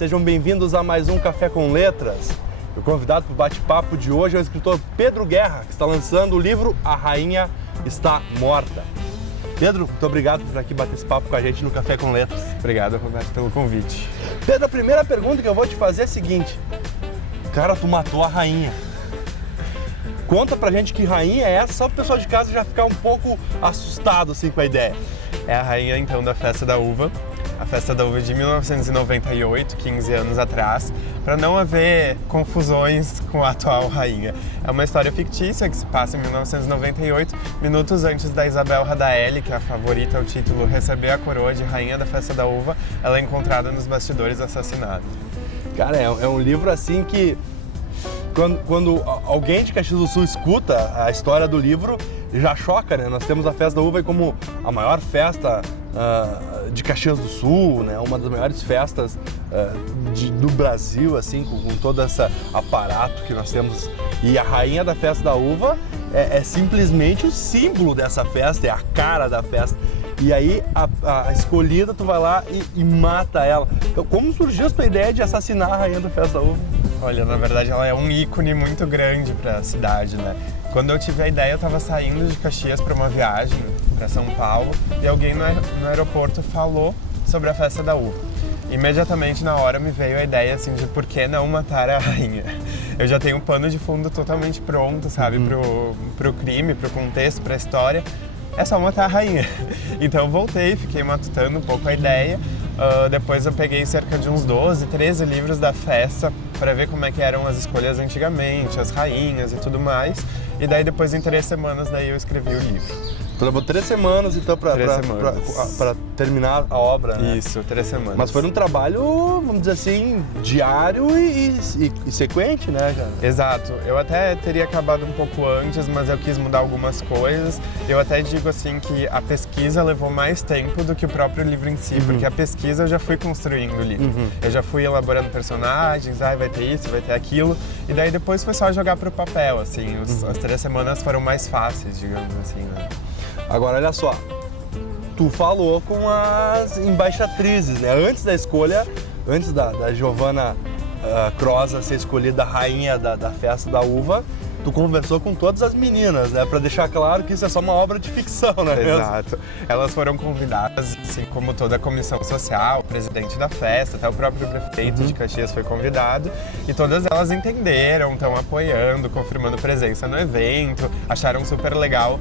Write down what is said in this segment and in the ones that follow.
sejam bem-vindos a mais um Café com Letras. O convidado para o bate-papo de hoje é o escritor Pedro Guerra, que está lançando o livro A Rainha Está Morta. Pedro, muito obrigado por vir aqui bater esse papo com a gente no Café com Letras. Obrigado, Roberto, pelo convite. Pedro, a primeira pergunta que eu vou te fazer é a seguinte. Cara, tu matou a rainha. Conta pra gente que rainha é essa, só pro pessoal de casa já ficar um pouco assustado assim com a ideia. É a rainha, então, da Festa da Uva. A Festa da Uva de 1998, 15 anos atrás, para não haver confusões com a atual rainha. É uma história fictícia que se passa em 1998, minutos antes da Isabel Radaeli, que é a favorita ao título, receber a coroa de Rainha da Festa da Uva. Ela é encontrada nos bastidores assassinada. Cara, é um livro assim que quando alguém de Caxias do Sul escuta a história do livro, já choca, né? Nós temos a Festa da Uva como a maior festa de Caxias do Sul, né? Uma das maiores festas do Brasil, assim, com todo esse aparato que nós temos. E a Rainha da Festa da Uva é simplesmente o símbolo dessa festa, é a cara da festa. E aí a escolhida, tu vai lá e mata ela. Então, como surgiu a tua ideia de assassinar a Rainha da Festa da Uva? Olha, na verdade ela é um ícone muito grande para a cidade, né? Quando eu tive a ideia, eu estava saindo de Caxias para uma viagem para São Paulo e alguém no aeroporto falou sobre a Festa da Uva. Imediatamente na hora me veio a ideia assim de por que não matar a rainha. Eu já tenho um pano de fundo totalmente pronto, sabe, pro crime, pro contexto, pra história. É só matar a rainha. Então eu voltei, fiquei matutando um pouco a ideia. Depois eu peguei cerca de uns 12, 13 livros da festa para ver como é que eram as escolhas antigamente, as rainhas e tudo mais. E daí depois em 3 semanas daí eu escrevi o livro. Tu levou 3 semanas então para terminar a obra, né? Isso, 3 semanas. Mas foi um trabalho, vamos dizer assim, diário e sequente, né, cara? Exato. Eu até teria acabado um pouco antes, mas eu quis mudar algumas coisas. Eu até digo assim que a pesquisa levou mais tempo do que o próprio livro em si, porque a pesquisa eu já fui construindo o livro. Eu já fui elaborando personagens, vai ter isso, vai ter aquilo. E daí depois foi só jogar pro papel, assim. As 3 semanas foram mais fáceis, digamos assim, né? Agora, olha só, tu falou com as embaixatrizes, né? Antes da escolha, antes da Giovanna Croza ser escolhida rainha da Festa da Uva, tu conversou com todas as meninas, né? Pra deixar claro que isso é só uma obra de ficção, né? Exato. Elas foram convidadas, assim como toda a comissão social, o presidente da festa, até o próprio prefeito de Caxias foi convidado. E todas elas entenderam, estão apoiando, confirmando presença no evento. Acharam super legal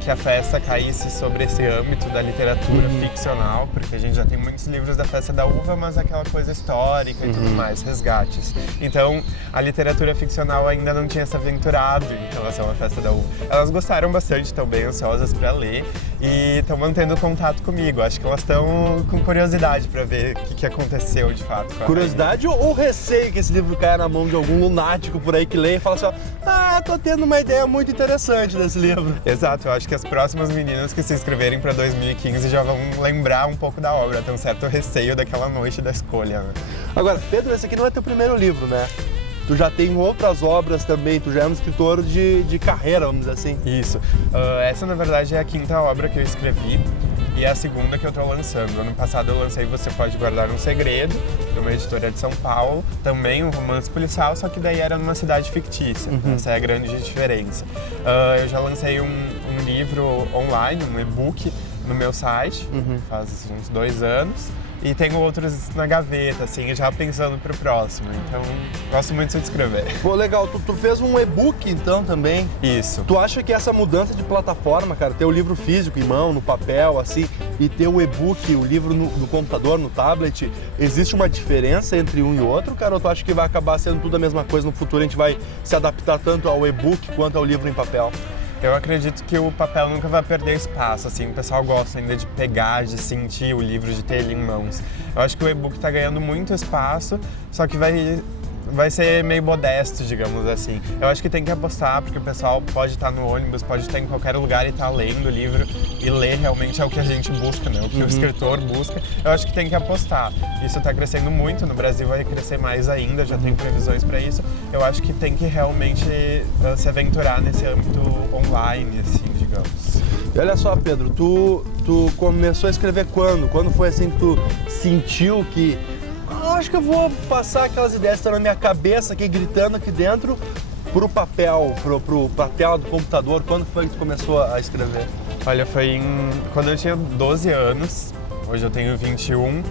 que a festa caísse sobre esse âmbito da literatura ficcional, porque a gente já tem muitos livros da Festa da Uva, mas aquela coisa histórica e tudo mais, resgates. Então, a literatura ficcional ainda não tinha se aventurado em relação à Festa da Uva. Elas gostaram bastante, estão bem ansiosas para ler e estão mantendo contato comigo. Acho que elas estão com curiosidade para ver o que aconteceu de fato. Curiosidade ou receio que esse livro caia na mão de algum lunático por aí que leia e fala assim, tô tendo uma ideia muito interessante desse livro. Exato, eu acho que as próximas meninas que se inscreverem para 2015 já vão lembrar um pouco da obra, tem um certo receio daquela noite da escolha, né? Agora, Pedro, esse aqui não é teu primeiro livro, né? Tu já tem outras obras também, tu já é um escritor de carreira, vamos dizer assim. Isso. Essa, na verdade, é a 5ª obra que eu escrevi e é a 2ª que eu estou lançando. Ano passado eu lancei Você Pode Guardar um Segredo, de uma editora de São Paulo, também um romance policial, só que daí era numa cidade fictícia. Essa é a grande diferença. Eu já lancei um livro online, um e-book, no meu site, faz uns 2 anos. E tenho outros na gaveta, assim, já pensando pro próximo. Então, gosto muito de escrever. Pô, legal. Tu fez um e-book, então, também? Isso. Tu acha que essa mudança de plataforma, cara, ter o livro físico em mão, no papel, assim, e ter o e-book, o livro no computador, no tablet, existe uma diferença entre um e outro, cara? Ou tu acha que vai acabar sendo tudo a mesma coisa no futuro? A gente vai se adaptar tanto ao e-book quanto ao livro em papel? Eu acredito que o papel nunca vai perder espaço, assim, o pessoal gosta ainda de pegar, de sentir o livro, de ter ele em mãos. Eu acho que o e-book está ganhando muito espaço, só que vai ser meio modesto, digamos assim. Eu acho que tem que apostar, porque o pessoal pode estar no ônibus, pode estar em qualquer lugar e estar lendo o livro, e ler realmente é o que a gente busca, né? O que o escritor busca. Eu acho que tem que apostar. Isso está crescendo muito, no Brasil vai crescer mais ainda, já tem previsões para isso. Eu acho que tem que realmente se aventurar nesse âmbito online, assim, digamos. E olha só, Pedro, tu começou a escrever quando? Quando foi assim que tu sentiu que acho que eu vou passar aquelas ideias que estão na minha cabeça aqui, gritando aqui dentro, pro papel, pra tela do computador. Quando foi que tu começou a escrever? Olha, quando eu tinha 12 anos, hoje eu tenho 21,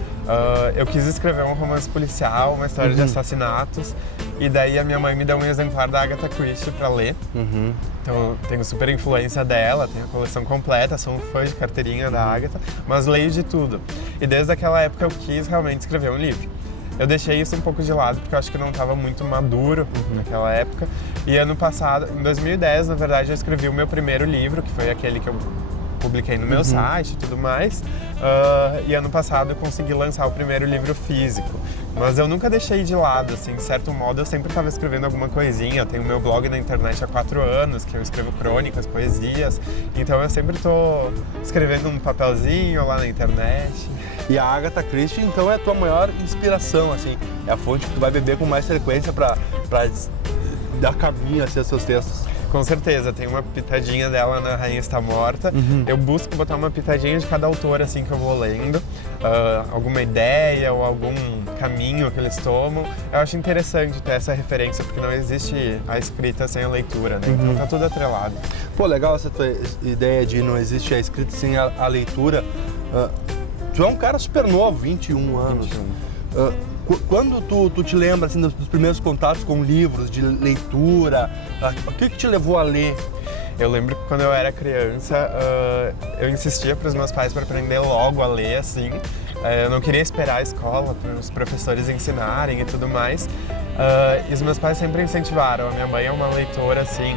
eu quis escrever um romance policial, uma história de assassinatos, e daí a minha mãe me deu um exemplar da Agatha Christie pra ler. Então eu tenho super influência dela, tenho a coleção completa, sou um fã de carteirinha da Agatha, mas leio de tudo. E desde aquela época eu quis realmente escrever um livro. Eu deixei isso um pouco de lado porque eu acho que eu não estava muito maduro naquela época. E ano passado, em 2010, na verdade, eu escrevi o meu primeiro livro, que foi aquele que eu publiquei no meu site e tudo mais. E ano passado eu consegui lançar o primeiro livro físico. Mas eu nunca deixei de lado, assim, de certo modo eu sempre estava escrevendo alguma coisinha. Eu tenho meu blog na internet há 4 anos, que eu escrevo crônicas, poesias. Então eu sempre estou escrevendo um papelzinho lá na internet. E a Agatha Christie, então, é a tua maior inspiração, assim. É a fonte que tu vai beber com mais frequência pra dar caminho assim, aos seus textos. Com certeza, tem uma pitadinha dela na Rainha Está Morta. Eu busco botar uma pitadinha de cada autor assim que eu vou lendo, alguma ideia ou algum caminho que eles tomam. Eu acho interessante ter essa referência, porque não existe a escrita sem a leitura, né? Então tá tudo atrelado. Pô, legal essa tua ideia de não existe a escrita sem a leitura. Tu é um cara super novo, 21 anos. Quando tu te lembra assim, dos primeiros contatos com livros, de leitura, o que te levou a ler? Eu lembro que quando eu era criança, eu insistia para os meus pais para aprender logo a ler, assim. Eu não queria esperar a escola para os professores ensinarem e tudo mais. E os meus pais sempre incentivaram. A minha mãe é uma leitora, assim,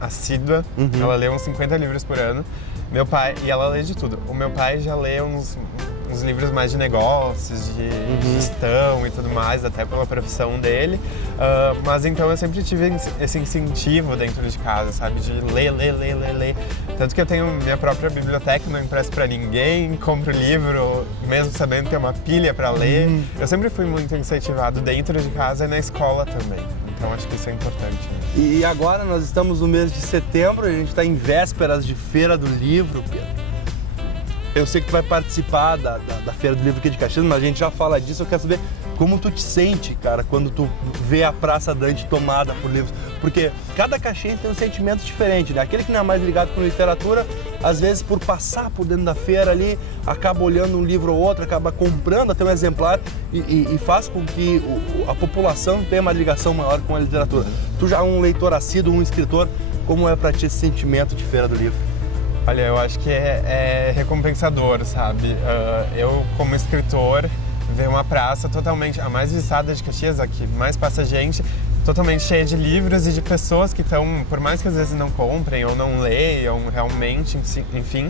assídua. Ela lê uns 50 livros por ano. Meu pai, e ela lê de tudo. O meu pai já lê uns livros mais de negócios, de gestão e tudo mais, até pela profissão dele. Mas então eu sempre tive esse incentivo dentro de casa, sabe? De ler. Tanto que eu tenho minha própria biblioteca, não empresto pra ninguém, compro livro, mesmo sabendo que tem uma pilha pra ler. Eu sempre fui muito incentivado dentro de casa e na escola também. Então acho que isso é importante. Né? E agora nós estamos no mês de setembro, a gente está em vésperas de Feira do Livro, Pedro. Eu sei que tu vai participar da Feira do Livro aqui de Caxias, mas a gente já fala disso. Eu quero saber como tu te sente, cara, quando tu vê a Praça Dante tomada por livros. Porque cada caxiense tem um sentimento diferente, né? Aquele que não é mais ligado com literatura, às vezes por passar por dentro da feira ali, acaba olhando um livro ou outro, acaba comprando até um exemplar e faz com que a população tenha uma ligação maior com a literatura. Tu já é um leitor assíduo, um escritor, como é pra ti esse sentimento de Feira do Livro? Olha, eu acho que é recompensador, sabe? Eu, como escritor, ver uma praça totalmente, a mais visitada de Caxias, aqui mais passa gente, totalmente cheia de livros e de pessoas que estão, por mais que às vezes não comprem ou não leiam realmente, enfim,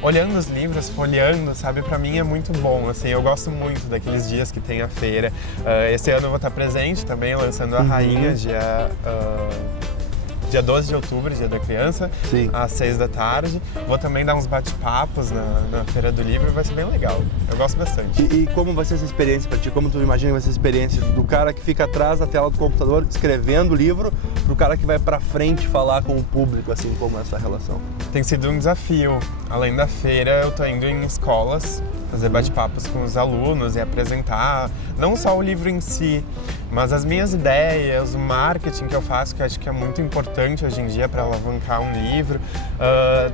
olhando os livros, folheando, sabe? Pra mim é muito bom, assim, eu gosto muito daqueles dias que tem a feira. Esse ano eu vou estar presente também, lançando a Rainha, dia 12 de outubro, Dia da Criança, às 6 da tarde. Vou também dar uns bate-papos na Feira do Livro, vai ser bem legal. Eu gosto bastante. E como vai ser essa experiência para ti? Como tu imagina que vai ser essa experiência do cara que fica atrás da tela do computador escrevendo o livro pro cara que vai para frente falar com o público, assim, como é essa relação? Tem sido um desafio. Além da feira, eu tô indo em escolas fazer bate-papos com os alunos e apresentar não só o livro em si, mas as minhas ideias, o marketing que eu faço, que eu acho que é muito importante hoje em dia para alavancar um livro.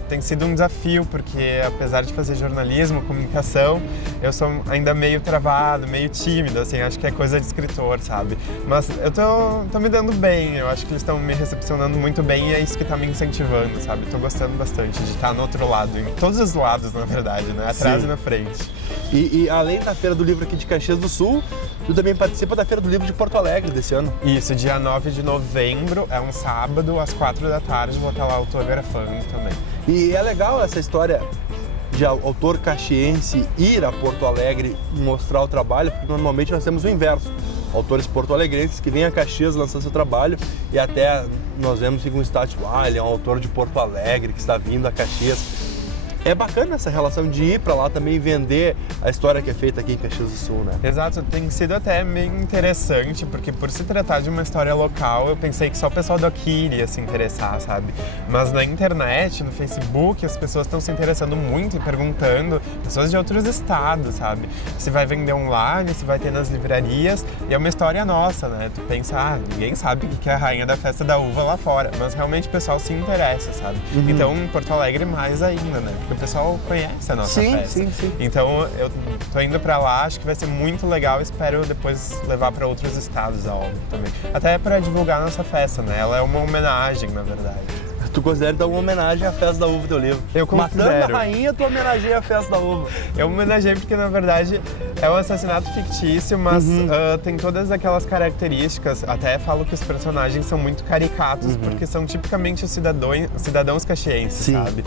Tem sido um desafio, porque apesar de fazer jornalismo, comunicação, eu sou ainda meio travado, meio tímido, assim, acho que é coisa de escritor, sabe? Mas eu tô me dando bem, eu acho que eles estão me recepcionando muito bem e é isso que tá me incentivando, sabe? Tô gostando bastante de estar no outro lado, em todos os lados, na verdade, né? Atrás e na frente. E além da Feira do Livro aqui de Caxias do Sul, tu também participa da Feira do Livro de Porto Alegre desse ano. Isso, dia 9 de novembro, é um sábado, às 4 da tarde, vou estar lá autografando também. E é legal essa história de autor caxiense ir a Porto Alegre mostrar o trabalho, porque normalmente nós temos o inverso. Autores porto-alegrenses que vêm a Caxias lançando seu trabalho e até nós vemos com um status, ele é um autor de Porto Alegre que está vindo a Caxias. é bacana essa relação de ir pra lá também vender a história que é feita aqui em Caxias do Sul, né? Exato, tem sido até meio interessante, porque por se tratar de uma história local, eu pensei que só o pessoal daqui iria se interessar, sabe? Mas na internet, no Facebook, as pessoas estão se interessando muito e perguntando, pessoas de outros estados, sabe? Se vai vender online, se vai ter nas livrarias, e é uma história nossa, né? Tu pensa, ninguém sabe o que é a rainha da festa da uva lá fora, mas realmente o pessoal se interessa, sabe? Então, em Porto Alegre, mais ainda, né? Porque o pessoal conhece a nossa festa. Sim. Então, eu tô indo pra lá, acho que vai ser muito legal, espero depois levar pra outros estados a obra também. Até pra divulgar a nossa festa, né? Ela é uma homenagem, na verdade. Tu considera então uma homenagem à festa da uva do teu livro? Eu considero. Matando a rainha, tu homenageia a festa da uva. Eu homenageei porque, na verdade, é um assassinato fictício, mas tem todas aquelas características. Até falo que os personagens são muito caricatos, porque são tipicamente os cidadãos caxienses, sabe?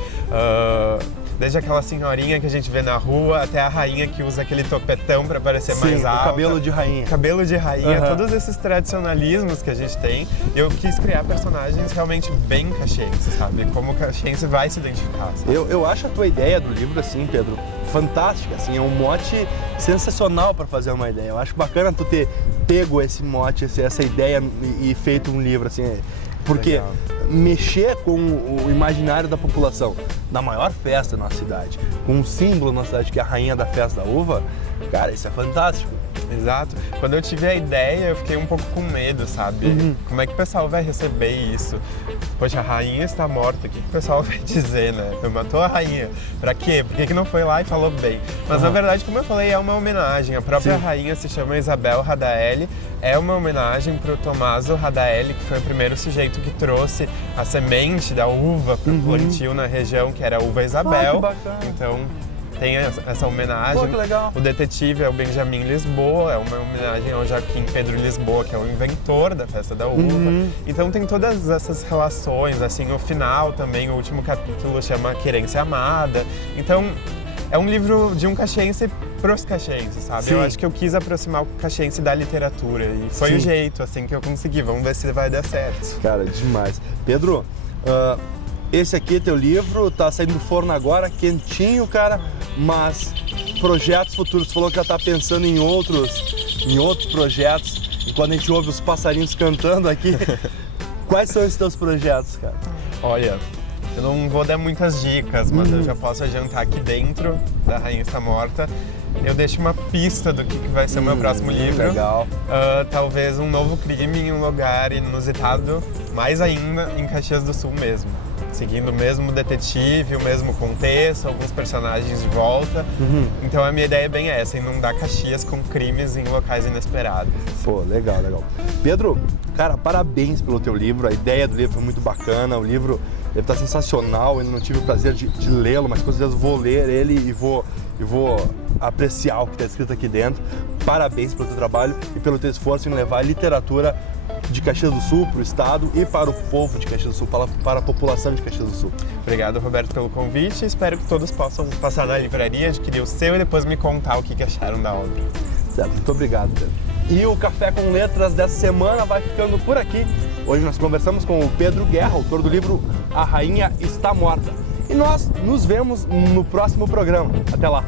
Desde aquela senhorinha que a gente vê na rua, até a rainha que usa aquele topetão para parecer mais alta. O cabelo de rainha. Cabelo de rainha, todos esses tradicionalismos que a gente tem. Eu quis criar personagens realmente bem caxienses, sabe? Como o caxiense vai se identificar, sabe? Eu acho a tua ideia do livro, assim, Pedro, fantástica, assim, é um mote sensacional para fazer uma ideia. Eu acho bacana tu ter pego esse mote, essa ideia e feito um livro, assim, porque Legal. Mexer com o imaginário da população, da maior festa na cidade, com um símbolo na cidade que é a rainha da festa da uva, cara, isso é fantástico. Exato. Quando eu tive a ideia, eu fiquei um pouco com medo, sabe? Como é que o pessoal vai receber isso? Poxa, a rainha está morta, o que o pessoal vai dizer, né? Tu matou a rainha. Pra quê? Por que não foi lá e falou bem? Mas na verdade, como eu falei, é uma homenagem. A própria rainha se chama Isabel Radaeli, é uma homenagem pro Tommaso Radaeli, que foi o primeiro sujeito que trouxe a semente da uva pro plantio na região, que era a uva Isabel. Que bacana. Então, tem essa homenagem. Pô, que legal. O detetive é o Benjamin Lisboa, é uma homenagem ao Joaquim Pedro Lisboa, que é o inventor da festa da uva. Então tem todas essas relações, assim, o final também, o último capítulo chama Querência Amada. Então é um livro de um caxiense pros caxienses, sabe? Eu acho que eu quis aproximar o caxiense da literatura e foi o jeito, assim, que eu consegui. Vamos ver se vai dar certo. Cara, demais. Pedro, esse aqui é teu livro, tá saindo do forno agora, quentinho, cara, mas projetos futuros, tu falou que já tá pensando em outros projetos, e quando a gente ouve os passarinhos cantando aqui, quais são esses teus projetos, cara? Olha, eu não vou dar muitas dicas, mas eu já posso adiantar que dentro da Rainha Está Morta eu deixo uma pista do que vai ser o meu próximo livro. Legal. Talvez um novo crime em um lugar inusitado, mais ainda em Caxias do Sul mesmo. Seguindo o mesmo detetive, o mesmo contexto, alguns personagens de volta. Então a minha ideia é bem essa, inundar Caxias com crimes em locais inesperados. Pô, legal, legal. Pedro, cara, parabéns pelo teu livro, a ideia do livro foi muito bacana, o livro ele tá sensacional, eu ainda não tive o prazer de lê-lo, mas com certeza vou ler ele e vou apreciar o que está escrito aqui dentro. Parabéns pelo teu trabalho e pelo teu esforço em levar a literatura de Caxias do Sul para o estado e para o povo de Caxias do Sul, para a população de Caxias do Sul. Obrigado, Roberto, pelo convite. Espero que todos possam passar na livraria, adquirir o seu e depois me contar o que acharam da obra. Certo, muito obrigado, Pedro. E o Café com Letras dessa semana vai ficando por aqui. Hoje nós conversamos com o Pedro Guerra, autor do livro A Rainha Está Morta. E nós nos vemos no próximo programa. Até lá!